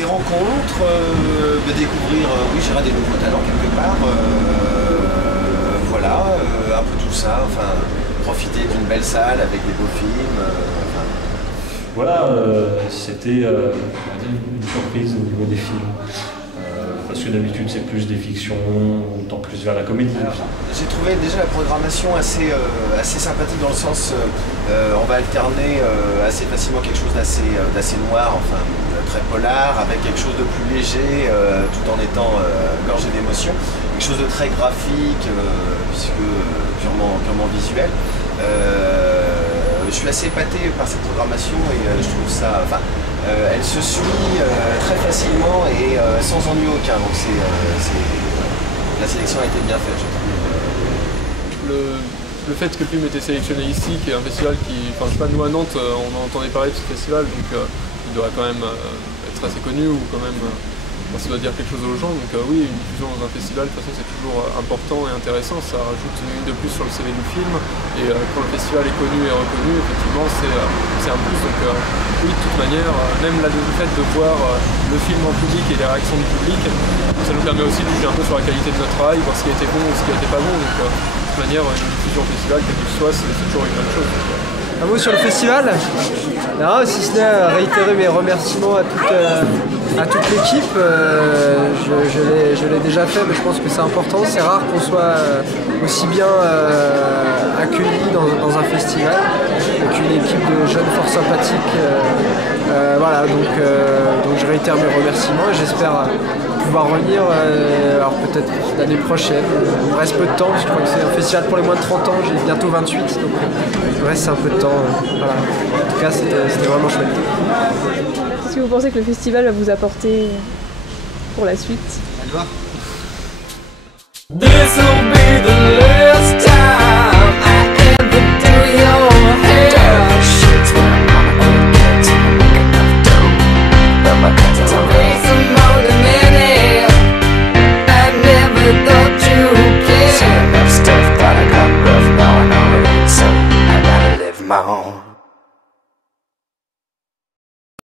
Des rencontres, de découvrir, oui, j'irai des nouveaux talents quelque part. Voilà, un peu tout ça, enfin, profiter d'une belle salle avec des beaux films. Enfin. Voilà, c'était une surprise au niveau des films. Parce que d'habitude c'est plus des fictions, on tend plus vers la comédie. J'ai trouvé déjà la programmation assez sympathique dans le sens, on va alterner assez facilement quelque chose d'assez noir, enfin très polar, avec quelque chose de plus léger, tout en étant gorgé d'émotion, quelque chose de très graphique, puisque purement visuel. Je suis assez épaté par cette programmation et je trouve ça, enfin, elle se suit très facilement et sans ennui aucun, donc la sélection a été bien faite, je trouve. Le fait que le film ait été sélectionné ici, qui est un festival qui, enfin je sais pas, nous à Nantes, on entendait parler de ce festival, donc il devrait quand même être assez connu ou quand même, ça doit dire quelque chose aux gens, donc oui, une diffusion dans un festival, de toute façon c'est toujours important et intéressant, ça rajoute une de plus sur le CV du film, et quand le festival est connu et reconnu, effectivement c'est un plus, donc oui, de toute manière, même là, le fait de voir le film en public et les réactions du public, ça nous permet aussi de juger un peu sur la qualité de notre travail, voir ce qui a été bon ou ce qui a été pas bon, donc de toute manière, une diffusion au festival, quel qu'il soit, c'est toujours une bonne chose. Un mot sur le festival? Non, si ce n'est réitérer mes remerciements à toute l'équipe. Je l'ai déjà fait, mais je pense que c'est important. C'est rare qu'on soit aussi bien accueilli dans un festival, avec une équipe de jeunes fort sympathiques. Voilà, donc je réitère mes remerciements et j'espère pouvoir revenir, alors peut-être l'année prochaine. Il me reste peu de temps, parce que je crois que c'est un festival pour les moins de 30 ans, j'ai bientôt 28, donc il me reste un peu de temps. Voilà. En tout cas, c'était vraiment chouette. Qu'est-ce que vous pensez que le festival va vous apporter pour la suite? Allez voir. This'll be the last time.